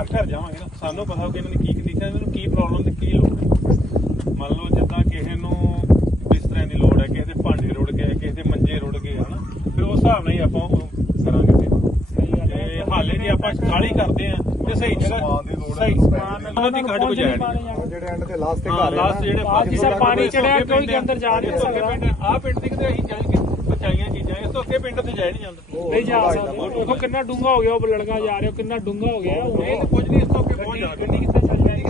ਘਰ ਘਰ ਜਾਵਾਂਗੇ ਨਾ ਸਾਨੂੰ ਪਤਾ ਹੋਊਗਾ ਇਹਨਾਂ ਦੀ ਕੀ ਕੰਡੀਸ਼ਨ ਹੈ ਇਹਨਾਂ ਨੂੰ ਕੀ ਪ੍ਰੋਬਲਮ ਤੇ ਕੀ ਲੋੜ ਹੈ। ਮੰਨ ਲਓ ਜਿੱਦਾਂ ਕਿਸੇ ਨੂੰ ਬਿਸਤਰਿਆਂ ਦੀ ਲੋੜ ਹੈ ਕਿਸੇ ਦੇ ਭਾਂਡੇ ਰੁੜ ਗਏ ਕਿਸੇ ਦੇ ਮੰਜੇ ਰੁੜ ਗਏ ਹਨਾ ਫਿਰ ਉਸ ਹਿਸਾਬ ਨਾਲ ਹੀ ਆਪਾਂ ਉਹ ਕਰਾਂਗੇ ਫਿਰ। ਤੇ ਹਾਲੇ ਜੇ ਆਪਾਂ ਖਾਲੀ ਕਰਦੇ ਆ ਤੇ ਸਹੀ ਜਗ੍ਹਾ ਸਮਾਨ ਦੀ ਲੋੜ ਹੈ, ਸਹੀ ਸਮਾਨ ਦੀ। ਕੱਢ ਕੋ ਜਾਣੀ ਜਿਹੜੇ ਐਂਡ ਤੇ ਲਾਸਟ ਤੇ ਹਾਂ ਘਰ ਹੈ ਲਾਸਟ ਜਿਹੜੇ ਪਾਣੀ ਚੜਿਆ ਕੋਈ ਅੰਦਰ ਜਾ ਨਹੀਂ ਸਕਦਾ। ਪਿੰਡ ਆ ਪਿੰਡ ਦੀ ਕਿਤੇ ਅਸੀਂ ਚੱਲ ਕੇ ਬਚਾਈਆਂ ਚੀਜ਼ਾਂ ਇਸ ਤੋਂ ਅੱਗੇ ਪਿੰਡ ਤੇ ਜਾਇਆ ਨਹੀਂ ਜਾਂਦਾ। ਨਹੀਂ ਜਾ ਸਕਦੇ। ਦੇਖੋ ਕਿੰਨਾ ਡੂੰਗਾ ਹੋ ਗਿਆ ਉਹ ਲੜਕਾ ਜਾ ਰਿਹਾ ਕਿੰਨਾ ਡੂੰਗਾ ਹੋ ਗਿਆ। ਇਹ ਉਹ ਤਾਂ ਕੁਝ ਨਹੀਂ ਇਸ ਤੋਂ ਅੱਗੇ ਪਹੁੰਚ ਜਾਣਾ ਗੱਡੀ ਕਿੱਥੇ ਚੱਲ ਜਾਏਗੀ?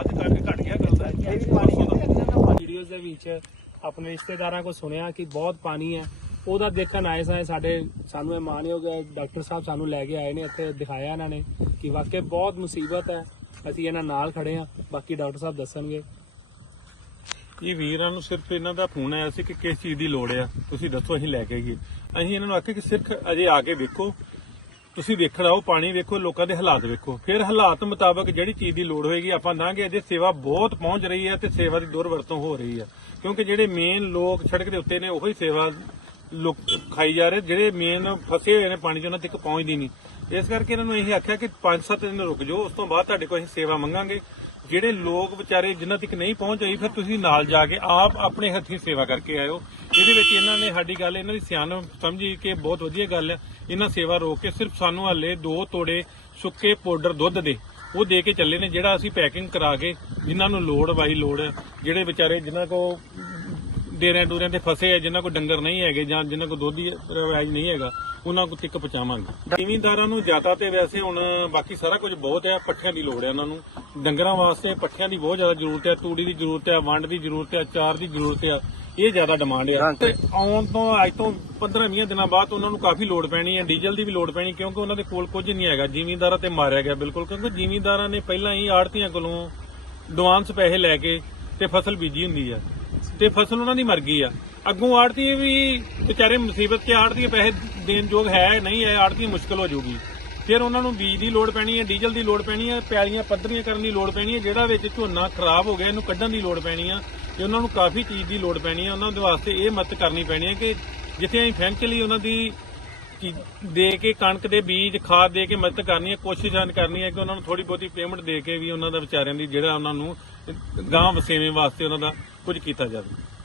ਅੱਜ ਕੱਟ ਘਟ ਗਿਆ ਗੱਲ ਦਾ। ਵੀਡੀਓਜ਼ ਦੇ। ਵਿੱਚ ਆਪਣੇ ਰਿਸ਼ਤੇਦਾਰਾਂ ਕੋ ਸੁਣਿਆ ਕਿ ਬਹੁਤ ਪਾਣੀ ਹੈ। ਉਹਦਾ ਦੇਖਣ ਆਏ ਸਾਂ ਸਾਡੇ ਸਾਨੂੰ ਇਹ ਮਾਨਯੋਗ ਡਾਕਟਰ ਸਾਹਿਬ ਸਾਨੂੰ ਲੈ ਕੇ ਆਏ ਨੇ ਇੱਥੇ ਦਿਖਾਇਆ ਇਹਨਾਂ ਨੇ ਕਿ ਵਾਕਈ ਬਹੁਤ ਮੁਸੀਬਤ ਹੈ। ਅਸੀਂ ਇਹਨਾਂ ਨਾਲ ਖੜੇ ਹਾਂ ਬਾਕੀ ਡਾਕਟਰ ਸਾਹਿਬ ਦੱਸਣਗੇ। ਇਹ ਵੀਰਾਂ ਨੂੰ ਸਿਰਫ ਇਹਨਾਂ ਦਾ ਫੋਨ ਆਇਆ ਸੀ ਕਿ ਕਿਸ ਚੀਜ਼ ਦੀ ਲੋੜ ਆ। ਤੁਸੀਂ ਦੱਸੋ, ਅਸੀਂ ਲੈ ਕੇ ਆਈਏ। ਅਸੀਂ ਇਹਨਾਂ ਨੂੰ ਆਖਿਆ ਕਿ ਸਿਰਫ ਅਜੇ ਆ ਕੇ ਵੇਖੋ। ਤੁਸੀਂ ਵੇਖਣ ਆਓ ਪਾਣੀ ਵੇਖੋ, ਲੋਕਾਂ ਦੇ ਹਾਲਾਤ ਵੇਖੋ। ਫਿਰ ਹਾਲਾਤ ਮੁਤਾਬਕ ਜਿਹੜੀ ਚੀਜ਼ ਦੀ ਲੋੜ ਹੋਏਗੀ, ਆਪਾਂ ਦਾਂਗੇ, ਅਜੇ ਸੇਵਾ ਬਹੁਤ ਪਹੁੰਚ ਰਹੀ ਹੈ ਤੇ ਸੇਵਾ ਦੀ ਦੁਰਵਰਤੋਂ ਹੋ ਰਹੀ ਹੈ। ਕਿਉਂਕਿ ਜਿਹੜੇ ਮੇਨ ਲੋਕ ਸੜਕ ਦੇ ਉੱਤੇ ਨੇ, ਉਹੀ ਸੇਵਾ ਲੋਕ ਖਾਈ ਜਾ ਰਹੇ। ਜਿਹੜੇ ਮੇਨ ਫਸੇ ਹੋਏ ਨੇ ਪਾਣੀ 'ਚ, ਉਹਨਾਂ ਤੱਕ ਪਹੁੰਚਦੀ ਨਹੀਂ। ਇਸ ਕਰਕੇ ਇਹਨਾਂ ਨੂੰ ਇਹ ਆਖਿਆ ਕਿ 5-7 ਦਿਨ ਰੁਕ ਜਾਓ। ਉਸ ਤੋਂ ਬਾਅਦ ਤੁਹਾਡੇ ਕੋਲ ਅਸੀਂ ਸੇਵਾ ਮੰਗਾਂਗੇ। ਜਿਹੜੇ ਲੋਕ ਵਿਚਾਰੇ ਜਿਨ੍ਹਾਂ ਤੱਕ ਨਹੀਂ ਪਹੁੰਚ ਆਈ ਫਿਰ ਤੁਸੀਂ ਨਾਲ ਜਾ ਕੇ ਆਪ ਆਪਣੇ ਹੱਥੀਂ ਸੇਵਾ ਕਰਕੇ ਆਇਓ। ਇਹਦੇ ਵਿੱਚ ਇਹਨਾਂ ਨੇ ਸਾਡੀ ਗੱਲ, ਇਹਨਾਂ ਦੀ ਸਿਆਣ ਸਮਝੀ ਕਿ ਬਹੁਤ ਵਧੀਆ ਗੱਲ ਹੈ। ਇਹਨਾਂ ਸੇਵਾ ਰੋਕ ਕੇ ਸਿਰਫ ਸਾਨੂੰ ਹੱਲੇ ਦੋ ਤੋੜੇ ਸੁੱਕੇ ਪਾਊਡਰ ਦੁੱਧ ਦੇ, ਉਹ ਦੇ ਕੇ ਚੱਲੇ ਨੇ, ਜਿਹੜਾ ਅਸੀਂ ਪੈਕਿੰਗ ਕਰਾ ਕੇ ਜਿਨ੍ਹਾਂ ਨੂੰ ਲੋੜ ਵਾਈ ਲੋੜ ਹੈ, ਜਿਹੜੇ ਵਿਚਾਰੇ ਜਿਨ੍ਹਾਂ ਕੋ ਡੇਰਿਆਂ ਡੂਰਿਆਂ ਤੇ ਫਸੇ ਆ ਜਿਨ੍ਹਾਂ ਕੋ ਡੰਗਰ ਨਹੀਂ ਹੈਗੇ ਜਾਂ ਜਿਨ੍ਹਾਂ ਕੋ ਦੁੱਧ ਦੀ ਰਵਾਜ ਨਹੀਂ ਹੈਗਾ ਉਹਨਾਂ ਕੋ ਤੱਕ ਪਹੁੰਚਾਵਾਂਗੇ। ਜ਼ਿਮੀਂਦਾਰਾਂ ਨੂੰ ਜ਼ਿਆਦਾ ਤੇ ਵੈਸੇ ਹੁਣ ਬਾਕੀ ਸਾਰਾ ਕੁਝ ਬਹੁਤ ਹੈ ਪੱਠਿਆਂ ਦੀ ਲੋੜ ਹੈ ਉਹਨਾਂ ਨੂੰ। ਡੰਗਰਾਂ ਵਾਸਤੇ ਪੱਠਿਆਂ ਦੀ ਬਹੁਤ ਜ਼ਿਆਦਾ ਜ਼ਰੂਰਤ ਹੈ ਤੂੜੀ ਦੀ ਜ਼ਰੂਰਤ ਹੈ ਵੰਡ ਦੀ ਜ਼ਰੂਰਤ ਹੈ ਚਾਰ ਦੀ ਜ਼ਰੂਰਤ ਹੈ ਇਹ ਜ਼ਿਆਦਾ ਡਿਮਾਂਡ ਹੈ ਤੇ ਆਉਣ ਤੋਂ ਅੱਜ ਤੋਂ 15-20 ਦਿਨਾਂ ਬਾਅਦ ਉਹਨਾਂ ਨੂੰ ਕਾਫੀ ਲੋੜ ਪੈਣੀ ਹੈ ਡੀਜ਼ਲ ਦੀ ਵੀ ਲੋੜ ਪੈਣੀ ਕਿਉਂਕਿ ਉਹਨਾਂ ਦੇ ਕੋਲ ਕੁਝ ਨਹੀਂ ਹੈਗਾ ਜ਼ਿਮੀਂਦਾਰਾਂ ਤੇ ਮਾਰਿਆ ਗਿਆ ਬਿਲਕੁਲ ਕਿਉਂਕਿ ਜ਼ਿਮੀਂਦਾਰਾਂ ਨੇ ਪਹਿਲਾਂ ਹੀ ਆੜਤੀਆਂ ਕੋਲੋਂ ਐਡਵਾਂਸ ਪੈਸੇ ਲੈ ਕੇ ਤੇ ਫਸਲ ਬੀਜੀ ਹੁੰਦੀ ਆ। ਤੇ ਫਸਲ ਉਹਨਾਂ ਦੀ ਮਰ ਗਈ ਆ। ਅੱਗੋਂ ਆੜਤੀ ਵੀ ਵਿਚਾਰੇ ਮੁਸੀਬਤ 'ਚ ਆੜਤੀ ਪੈਸੇ ਦੇਣ ਯੋਗ ਹੈ ਨਹੀਂ ਹੈ ਆੜਤੀ ਮੁਸ਼ਕਲ ਹੋ ਜਾਊਗੀ। ਫਿਰ ਉਹਨਾਂ ਨੂੰ ਬੀਜ ਦੀ ਲੋੜ ਪੈਣੀ ਹੈ, ਡੀਜ਼ਲ ਦੀ ਲੋੜ ਪੈਣੀ ਹੈ ਪੈਲੀਆਂ ਪੱਧਰੀਆਂ ਕਰਨ ਦੀ ਲੋੜ ਪੈਣੀ ਹੈ, ਜਿਹੜਾ ਵਿੱਚ ਝੋਨਾ ਖਰਾਬ ਹੋ ਗਿਆ, ਇਹਨੂੰ ਕੱਢਣ ਦੀ ਲੋੜ ਪੈਣੀ ਆ ਤੇ ਉਹਨਾਂ ਨੂੰ ਕਾਫੀ ਚੀਜ਼ ਦੀ ਲੋੜ ਪੈਣੀ ਹੈ ਉਹਨਾਂ ਦੇ ਵਾਸਤੇ ਇਹ ਮਦਦ ਕਰਨੀ ਪੈਣੀ ਹੈ ਕਿ ਜਿੱਥੇ ਅਸੀਂ ਫੈਂਕਚੁਅਲੀ ਉਹਨਾਂ ਦੀ ਦੇ ਕੇ ਕਣਕ ਦੇ ਬੀਜ, ਖਾਦ ਦੇ ਕੇ ਮਦਦ ਕਰਨੀ ਹੈ, ਕੋਸ਼ਿਸ਼ ਹਨ ਕਰਨੀ ਹੈ ਕਿ ਉਹਨਾਂ ਨੂੰ ਥੋੜੀ ਬਹੁਤੀ ਪੇਮੈਂਟ ਦੇ ਕੇ ਵੀ ਉਹਨਾਂ ਦਾ ਵਿਚਾਰਿਆਂ ਦੀ ਜਿਹੜਾ ਉਹਨਾਂ ਨੂੰ ਗਾਂ ਵਸੇਵੇਂ ਵਾਸਤੇ ਉਹਨਾਂ ਦਾ ਕੁਝ ਕੀਤਾ ਜਾਵੇ।